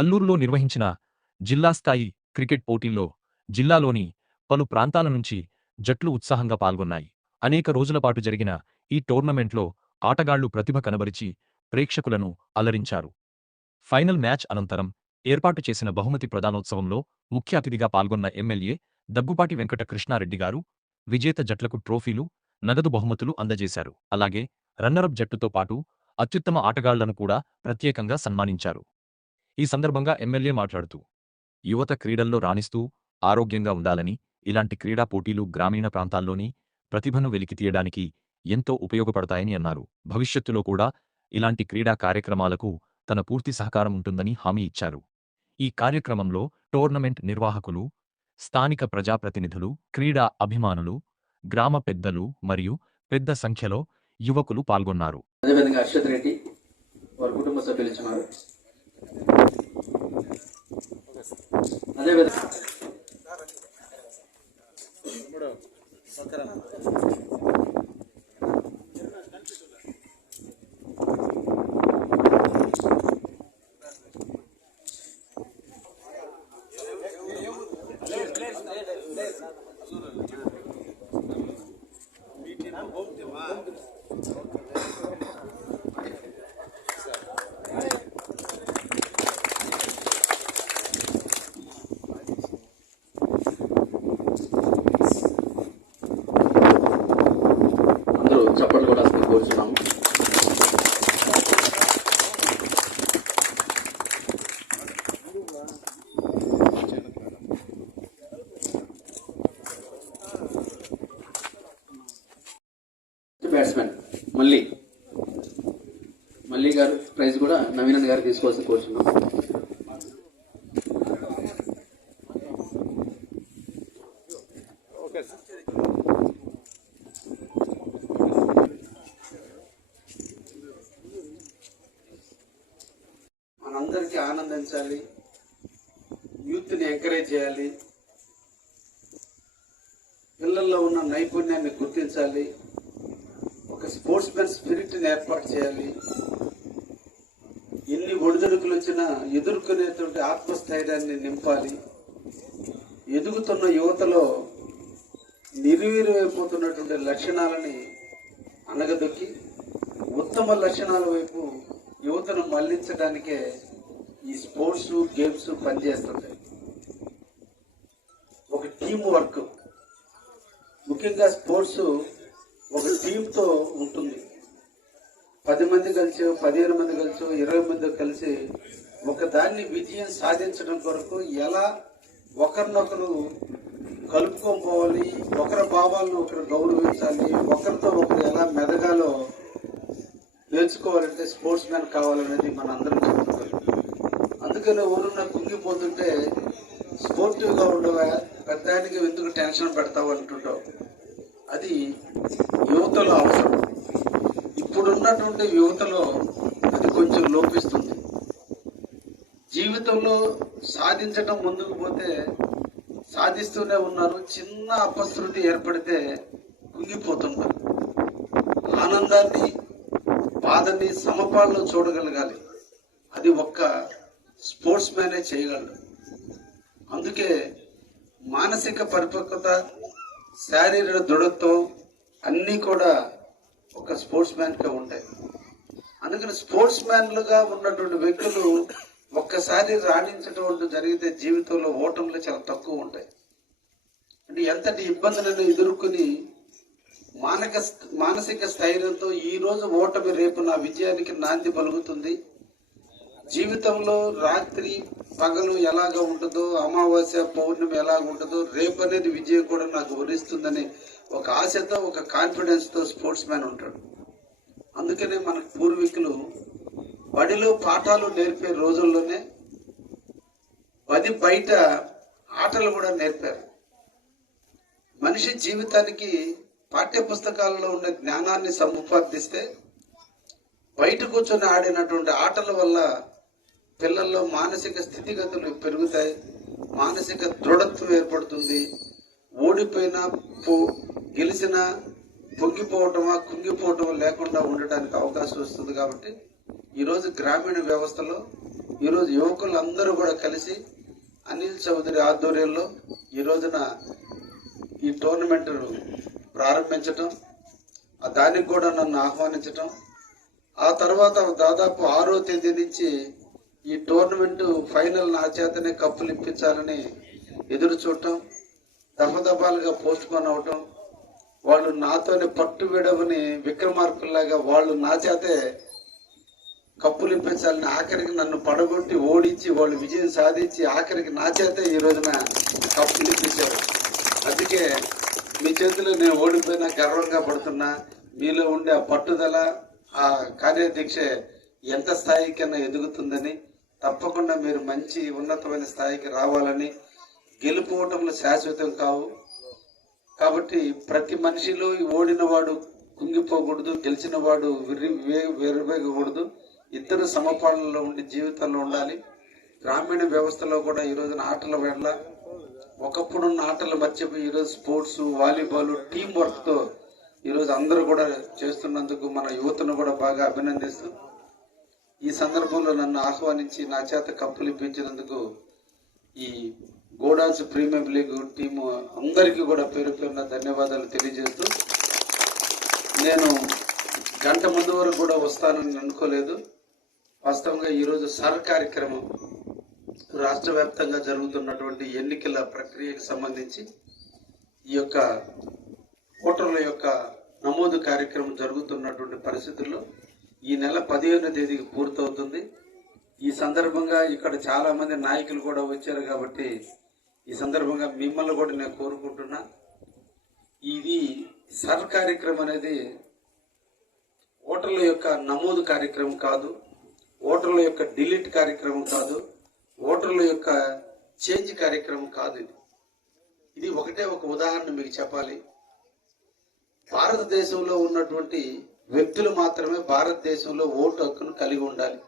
అల్లూరులో నిర్వహించిన జిల్లా స్థాయి క్రికెట్ పోటీల్లో జిల్లాలోని పలు ప్రాంతాల నుంచి జట్లు ఉత్సాహంగా పాల్గొన్నాయి. అనేక రోజుల పాటు జరిగిన ఈ టోర్నమెంట్లో ఆటగాళ్లు ప్రతిభ కనబరిచి ప్రేక్షకులను అలరించారు. ఫైనల్ మ్యాచ్ అనంతరం ఏర్పాటు చేసిన బహుమతి ప్రదానోత్సవంలో ముఖ్య అతిథిగా పాల్గొన్న ఎమ్మెల్యే దగ్గుపాటి వెంకట కృష్ణారెడ్డి గారు విజేత జట్లకు ట్రోఫీలు, నగదు బహుమతులు అందజేశారు. అలాగే రన్నరప్ జట్టుతో పాటు అత్యుత్తమ ఆటగాళ్లను కూడా ప్రత్యేకంగా సన్మానించారు. ఈ సందర్భంగా ఎమ్మెల్యే మాట్లాడుతూ, యువత క్రీడల్లో రాణిస్తూ ఆరోగ్యంగా ఉండాలని, ఇలాంటి క్రీడా పోటీలు గ్రామీణ ప్రాంతాల్లోని ప్రతిభను వెలికితీయడానికి ఎంతో ఉపయోగపడతాయని అన్నారు. భవిష్యత్తులో కూడా ఇలాంటి క్రీడా కార్యక్రమాలకు తన పూర్తి సహకారం ఉంటుందని హామీ ఇచ్చారు. ఈ కార్యక్రమంలో టోర్నమెంట్ నిర్వాహకులు, స్థానిక ప్రజాప్రతినిధులు, క్రీడా అభిమానులు, గ్రామ పెద్దలు మరియు పెద్ద సంఖ్యలో యువకులు పాల్గొన్నారు. అదేవిధంగా అర్షద్ రెడ్డి వారి కుటుంబ సభ్యులు ఇచ్చినారు. అదేవిధంగా చప్పట్లు కూడా కోరుచున్నాము. బ్యాట్స్మెన్ మల్లి గారు ప్రైజ్ కూడా నవీనంద్ గారు తీసుకోవాల్సి కోరుచున్నాం. మనందరికీ ఆనందించాలి, యూత్ని ఎంకరేజ్ చేయాలి, పిల్లల్లో ఉన్న నైపుణ్యాన్ని గుర్తించాలి, ఒక స్పోర్ట్స్ మెన్ స్పిరిట్ని ఏర్పాటు చేయాలి. ఎన్ని ఒడిదుడుకులు వచ్చినా ఎదుర్కొనేటువంటి ఆత్మస్థైర్యాన్ని నింపాలి. ఎదుగుతున్న యువతలో నిర్వీర్యమైపోతున్నటువంటి లక్షణాలని అనగదొక్కి ఉత్తమ లక్షణాల వైపు యువతను మళ్లించడానికే ఈ స్పోర్ట్స్ గేమ్స్ పనిచేస్తుంటాయి. ఒక టీం వర్క్, ముఖ్యంగా స్పోర్ట్స్ ఒక టీంతో ఉంటుంది. 10 మంది కలిసి, 15 మంది కలిసి, 20 మంది కలిసి ఒకదాన్ని విజయం సాధించడం కొరకు ఎలా ఒకరినొకరు కలుపుకోపోవాలి, ఒకరి భావాలను ఒకరు గౌరవించాలి, ఒకరితో ఒకరు ఎలా మెదగాలో నేర్చుకోవాలంటే స్పోర్ట్స్ మ్యాన్ కావాలనేది మనందరం చెప్తున్నారు. అందుకని ఊరున్న కుంగిపోతుంటే స్పోర్టివ్గా ఉండవా, పెద్దానికి ఎందుకు టెన్షన్ పెడతావు అంటుంటావు. అది యువతలో అవసరం. ఇప్పుడున్నటువంటి యువతలో అది కొంచెం లోపిస్తుంది. జీవితంలో సాధించడం ముందుకు పోతే సాధిస్తూనే ఉన్నారు, చిన్న అపశృతి ఏర్పడితే కుంగిపోతున్నారు. ఆనందాన్ని, బాధని సమపాల్లో చూడగలగాలి. అది ఒక్క స్పోర్ట్స్ మ్యానే చేయగలడు. అందుకే మానసిక పరిపక్వత, శారీరక దృఢత్వం అన్నీ కూడా ఒక స్పోర్ట్స్ మ్యాన్గా ఉంటాయి. అందుకని స్పోర్ట్స్ మ్యాన్లుగా ఉన్నటువంటి వ్యక్తులు ఒక్కసారి రాణించడం జరిగితే జీవితంలో ఓటములు చాలా తక్కువ ఉంటాయి. అంటే ఎంతటి ఇబ్బందులను ఎదుర్కొని మానసిక స్థైర్యంతో ఈ రోజు ఓటమి రేపు నా విజయానికి నాంది పలుకుతుంది. జీవితంలో రాత్రి పగలు ఎలాగ ఉంటుందో, అమావాస్య పౌర్ణమి ఎలాగ ఉంటుందో, రేపు అనేది విజయం కూడా నాకు వరిస్తుందని ఒక ఆశతో, ఒక కాన్ఫిడెన్స్తో స్పోర్ట్స్ మ్యాన్ ఉంటాడు. అందుకనే మన పూర్వీకులు బడిలో పాఠాలు నేర్పే రోజుల్లోనే బయట ఆటలు కూడా నేర్పారు. మనిషి జీవితానికి పాఠ్య పుస్తకాలలో ఉన్న జ్ఞానాన్ని సముపార్జిస్తే బయట కూర్చొని ఆడినటువంటి ఆటల వల్ల పిల్లల్లో మానసిక స్థితిగతులు పెరుగుతాయి, మానసిక దృఢత్వం ఏర్పడుతుంది. ఓడిపోయినా గెలిచినా పొంగిపోవటమా కుంగిపోవటమా లేకుండా ఉండటానికి అవకాశం వస్తుంది. కాబట్టి ఈరోజు గ్రామీణ వ్యవస్థలో ఈరోజు యువకులందరూ కూడా కలిసి అనిల్ చౌదరి ఆధ్వర్యంలో ఈ రోజున ఈ టోర్నమెంట్ ప్రారంభించటం, దానికి కూడా నన్ను ఆహ్వానించటం, ఆ తర్వాత దాదాపు 6వ తేదీ నుంచి ఈ టోర్నమెంట్ ఫైనల్ నా చేతనే కప్పులు ఇప్పించాలని ఎదురు చూడటం, దఫదఫాలుగా పోస్ట్ పోన్ అవటం, వాళ్ళు నాతోనే పట్టు విడవని విక్రమార్కుల్లాగా వాళ్ళు నా చేతే కప్పులు ఇప్పించాలని ఆఖరికి నన్ను పడగొట్టి ఓడించి వాళ్ళు విజయం సాధించి ఆఖరికి నా చేతే ఈ రోజున కప్పులు ఇప్పించారు. అందుకే మీ చేతిలో నేను ఓడిపోయినా గర్వంగా పడుతున్నా. మీలో ఉండే ఆ పట్టుదల, ఆ కార్యదీక్ష ఎంత స్థాయికైనా ఎదుగుతుందని, తప్పకుండా మీరు మంచి ఉన్నతమైన స్థాయికి రావాలని. గెలుపోవటంలో శాశ్వతం కావు కాబట్టి ప్రతి మనిషిలో ఓడిన వాడు కుంగిపోకూడదు, గెలిచిన వాడు వెరువేగకూడదు. ఇద్దరు సమపాలనలో ఉండి జీవితంలో ఉండాలి. గ్రామీణ వ్యవస్థలో కూడా ఈ రోజున ఆటల వేళ ఒకప్పుడున్న ఆటలు మర్చిపోయి ఈరోజు స్పోర్ట్స్, వాలీబాల్, టీం వర్క్తో ఈరోజు అందరూ కూడా చేస్తున్నందుకు మన యువతను కూడా బాగా అభినందిస్తూ, ఈ సందర్భంలో నన్ను ఆహ్వానించి నా చేత కప్పులు ఇప్పించినందుకు ఈ గోడాన్స్ ప్రీమియం లీగ్ టీము అందరికీ కూడా పేరు పేరున ధన్యవాదాలు తెలియజేస్తూ, నేను గంట ముందు వరకు కూడా వస్తానని అనుకోలేదు. వాస్తవంగా ఈరోజు సర్ కార్యక్రమం రాష్ట్ర వ్యాప్తంగా జరుగుతున్నటువంటి ఎన్నికల ప్రక్రియకు సంబంధించి ఈ యొక్క ఓటర్ల యొక్క నమోదు కార్యక్రమం జరుగుతున్నటువంటి పరిస్థితుల్లో ఈ నెల 15వ తేదీకి పూర్తవుతుంది. ఈ సందర్భంగా ఇక్కడ చాలా మంది నాయకులు కూడా వచ్చారు కాబట్టి ఈ సందర్భంగా మిమ్మల్ని కూడా నేను కోరుకుంటున్నా. ఇది సర్ కార్యక్రమం అనేది ఓటర్ల యొక్క నమోదు కార్యక్రమం కాదు, ఓటర్ల యొక్క డిలీట్ కార్యక్రమం కాదు, ఓటర్ల యొక్క చేంజ్ కార్యక్రమం కాదు. ఇది ఒకటే ఒక ఉదాహరణ మీకు చెప్పాలి. భారతదేశంలో ఉన్నటువంటి వ్యక్తులు మాత్రమే భారతదేశంలో ఓటు హక్కును కలిగి ఉండాలి.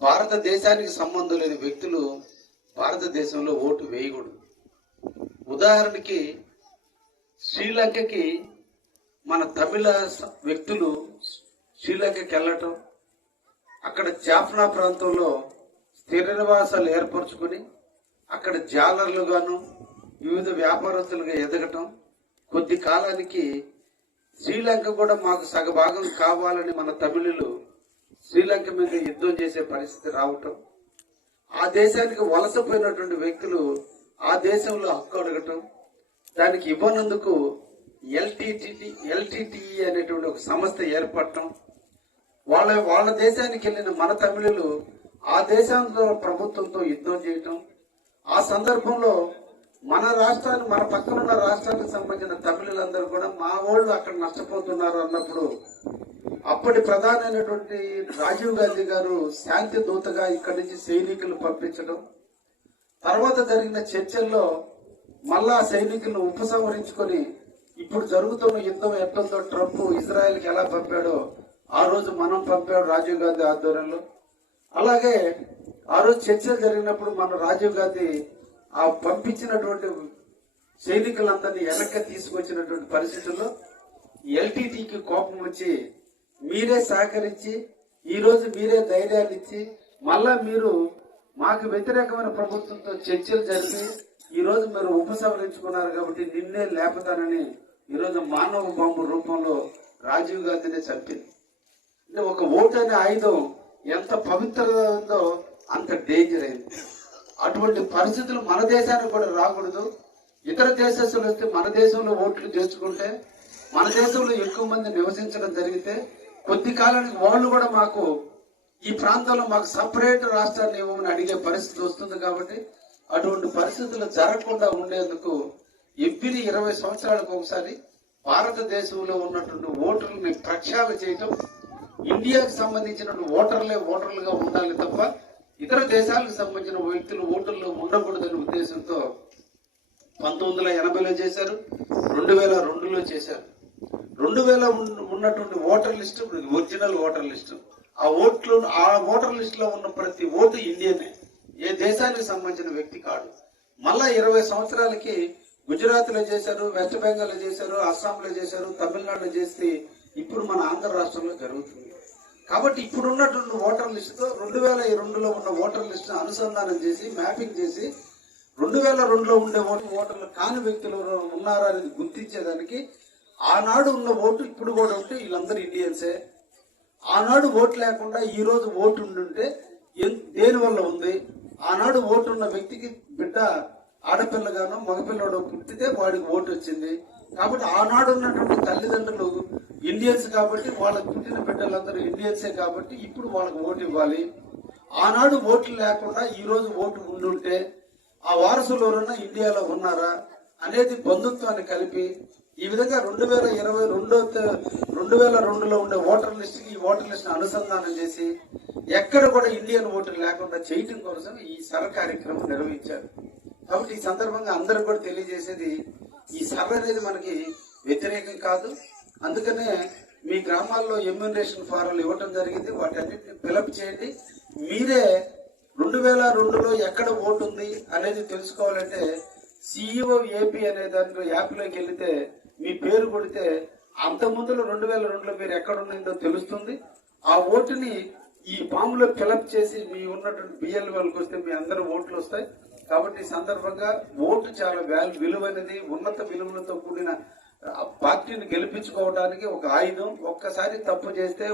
భారతదేశానికి సంబంధం లేని వ్యక్తులు భారతదేశంలో ఓటు వేయకూడదు. ఉదాహరణకి శ్రీలంకకి మన తమిళ వ్యక్తులు శ్రీలంకకి వెళ్ళటం, అక్కడ జాఫ్నా ప్రాంతంలో స్థిర నివాసాలు ఏర్పరచుకుని అక్కడ జాలర్లుగాను వివిధ వ్యాపారస్తులుగా ఎదగటం, కొద్ది కాలానికి శ్రీలంక కూడా మాకు సగభాగం కావాలని మన తమిళులు శ్రీలంక మీద యుద్ధం చేసే పరిస్థితి రావటం, ఆ దేశానికి వలసపోయినటువంటి వ్యక్తులు ఆ దేశంలో హక్కు అడగటం, దానికి ఇవ్వనందుకు ఎల్టీటీఈ అనేటువంటి ఒక సంస్థ ఏర్పడటం, వాళ్ళ దేశానికి వెళ్ళిన మన తమిళులు ఆ దేశంలో ప్రభుత్వంతో యుద్ధం చేయటం, ఆ సందర్భంలో మన రాష్ట్రాన్ని, మన పక్కన ఉన్న రాష్ట్రానికి సంబంధించిన తమిళులందరూ కూడా మా వాళ్ళు అక్కడ నష్టపోతున్నారు అన్నప్పుడు అప్పటి ప్రధానమైనటువంటి రాజీవ్ గాంధీ గారు శాంతి దూతగా ఇక్కడి నుంచి సైనికులు పంపించడం, తర్వాత జరిగిన చర్చల్లో మళ్ళా సైనికులను ఉపసంహరించుకొని ఇప్పుడు జరుగుతున్న యుద్ధం ఎట్లుందో ట్రంప్ ఇజ్రాయెల్కి ఎలా పంపాడో ఆ రోజు మనం పంపాడు రాజీవ్ గాంధీ ఆధ్వర్యంలో. అలాగే ఆ రోజు చర్చలు జరిగినప్పుడు మన రాజీవ్ గాంధీ ఆ పంపించినటువంటి సైనికులందరినీ వెనక్కి తీసుకొచ్చినటువంటి పరిస్థితుల్లో ఎల్టీటీకి కోపం వచ్చి మీరే సహకరించి ఈ రోజు మీరే ధైర్యాన్ని ఇచ్చి మళ్ళా మీరు మాకు వ్యతిరేకమైన ప్రభుత్వంతో చర్చలు జరిపి ఈ రోజు మీరు ఉపసంహరించుకున్నారు కాబట్టి నిన్నే లేపుతానని ఈరోజు మానవ బాంబు రూపంలో రాజీవ్ గాంధీనే చంపింది. అంటే ఒక ఓటు అనే ఆయుధం ఎంత పవిత్రంగా ఉందో అంత డేంజర్ అయింది. అటువంటి పరిస్థితులు మన దేశానికి కూడా రాకూడదు. ఇతర దేశస్తులు వస్తే మన దేశంలో ఓట్లు తెచ్చుకుంటే మన దేశంలో ఎక్కువ మంది నివసించడం జరిగితే కొద్ది కాలానికి వాళ్ళు కూడా మాకు ఈ ప్రాంతంలో మాకు సపరేట్ రాష్ట్రాన్ని ఇవ్వమని అడిగే పరిస్థితి వస్తుంది. కాబట్టి అటువంటి పరిస్థితులు జరగకుండా ఉండేందుకు ఎవ్రీ 20 సంవత్సరాలకు ఒకసారి భారతదేశంలో ఉన్నటువంటి ఓటర్లని ప్రక్షాళన చేయటం, ఇండియాకు సంబంధించిన ఓటర్లుగా ఉండాలి తప్ప ఇతర దేశాలకు సంబంధించిన వ్యక్తులు ఓటర్లు ఉండకూడదనే ఉద్దేశంతో 1980లో చేశారు, 2002లో చేశారు. 2000 ఉన్నటువంటి voter list original voter list. ఆ ఓటర్ లిస్ట్ లో ఉన్న ప్రతి ఓటు ఇండియనే, ఏ దేశానికి సంబంధించిన వ్యక్తి కాదు. మళ్ళా 20 సంవత్సరాలకి గుజరాత్ లో చేశారు, వెస్ట్ బెంగాల్ లో చేశారు, అస్సాంలో చేశారు, తమిళనాడులో చేస్తే ఇప్పుడు మన ఆంధ్ర రాష్ట్రంలో జరుగుతుంది. కాబట్టి ఇప్పుడు ఉన్నటువంటి ఓటర్ లిస్టుతో 2002లో ఉన్న ఓటర్ లిస్టును అనుసంధానం చేసి మ్యాపింగ్ చేసి 2002లో ఉండే ఓటర్లు కాని వ్యక్తులు ఉన్నారా అనేది గుర్తించేదానికి ఆనాడు ఉన్న ఓటు ఇప్పుడు కూడా ఉంటే వీళ్ళందరూ ఇండియన్సే. ఆనాడు ఓటు లేకుండా ఈ రోజు ఓటు ఉండుంటే దేని వల్ల ఉంది? ఆనాడు ఓటు ఉన్న వ్యక్తికి బిడ్డ ఆడపిల్లగానో మగపిల్లడో పుట్టితే వాడికి ఓటు వచ్చింది. కాబట్టి ఆనాడు ఉన్నటువంటి తల్లిదండ్రులు ఇండియన్స్ కాబట్టి వాళ్ళకి పుట్టిన బిడ్డలందరూ ఇండియన్సే కాబట్టి ఇప్పుడు వాళ్ళకి ఓటు ఇవ్వాలి. ఆనాడు ఓట్లు లేకుండా ఈ రోజు ఓటు ఉండుంటే ఆ వారసులు ఎవరన్నా ఇండియాలో ఉన్నారా అనేది బంధుత్వాన్ని కలిపి ఈ విధంగా 2022లో ఉండే ఓటర్ లిస్టుకి ఈ ఓటర్ లిస్ట్ అనుసంధానం చేసి ఎక్కడ కూడా ఇండియన్ ఓటర్ లేకుండా చేయటం కోసం ఈ కార్యక్రమం నిర్వహించారు. కాబట్టి ఈ సందర్భంగా అందరూ కూడా తెలియజేసేది ఈ సభ అనేది మనకి వ్యతిరేకం కాదు. అందుకనే మీ గ్రామాల్లో ఎమ్యూనరేషన్ ఫారాలు ఇవ్వటం జరిగింది. వాటన్నిటిని ఫిలప్ చేయండి. మీరే 2002లో ఎక్కడ ఓటు ఉంది అనేది తెలుసుకోవాలంటే సిఇఓ ఏపీ అనే దాంట్లో యాప్లోకి వెళితే మీ పేరు కొడితే అంత ముందులో 2002లో మీరు ఎక్కడ ఉన్నదో తెలుస్తుంది. ఆ ఓటుని ఈ ఫామ్లో ఫిలప్ చేసి మీ ఉన్నటువంటి బిఎల్ఓలకు వస్తే మీ అందరూ ఓట్లు వస్తాయి. కాబట్టి ఈ సందర్భంగా ఓటు చాలా విలువైనది, ఉన్నత విలువలతో కూడిన పార్టీని గెలిపించుకోవడానికి ఒక ఆయుధం. ఒక్కసారి తప్పు చేస్తే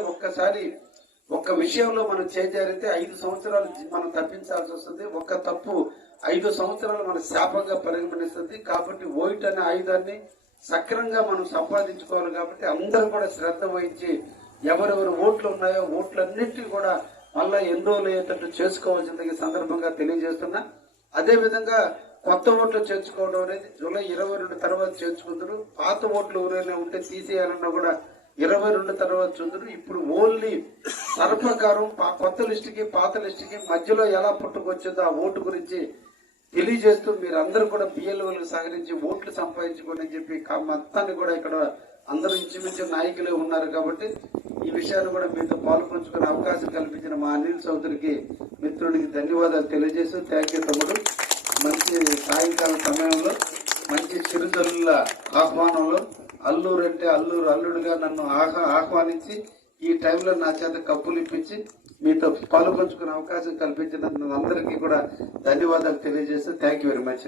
ఒక్క విషయంలో మనం చేజారితే 5 సంవత్సరాలు మనం తప్పించాల్సి వస్తుంది. ఒక్క తప్పు 5 సంవత్సరాలు మన శాపంగా పరిగణిస్తుంది. కాబట్టి ఓటు అనే ఆయుధాన్ని సక్రంగా మనం సంపాదించుకోవాలి. కాబట్టి అందరూ కూడా శ్రద్ధ వహించి ఎవరెవరు ఓట్లు ఉన్నాయో ఓట్లన్నింటినీ కూడా మళ్ళా ఎన్రోల్ అయ్యేటట్టు చేసుకోవాల్సింది సందర్భంగా తెలియజేస్తున్నా. అదే విధంగా కొత్త ఓట్లు చేర్చుకోవడం అనేది జూలై 22 తర్వాత చేర్చుకుందరు. పాత ఓట్లు ఎవరైనా ఉంటే తీసేయాలన్నా కూడా 22 తర్వాత చూద్దరు. ఇప్పుడు ఓన్లీ సర్పకారం కొత్త లిస్టుకి పాత లిస్టుకి మధ్యలో ఎలా పుట్టుకొచ్చిందో ఆ ఓటు గురించి తెలియజేస్తూ మీరు అందరూ కూడా బిఎల్ఓలకు సహకరించి ఓట్లు సంపాదించుకోండి అని చెప్పి మొత్తాన్ని కూడా ఇక్కడ అందరూ ఇంచుమించు నాయకులే ఉన్నారు. కాబట్టి ఈ విషయాన్ని కూడా మీతో పాల్పంచుకునే అవకాశం కల్పించిన మా అనిల్ చౌదరికి మిత్రుడికి ధన్యవాదాలు తెలియజేస్తూ థ్యాంక్ యూ తమ్ముడు. మంచి సాయంకాల సమయంలో మంచి చిరుజల్లుల ఆహ్వానంలో అల్లూరు అంటే అల్లుడుగా నన్ను ఆహ్వానించి ఈ టైంలో నా చేత కప్పులు ఇప్పించి మీతో పాల్పంచుకునే అవకాశం కల్పించినందుకు అందరికీ కూడా ధన్యవాదాలు తెలియజేస్తూ థ్యాంక్ యూ వెరీ మచ్.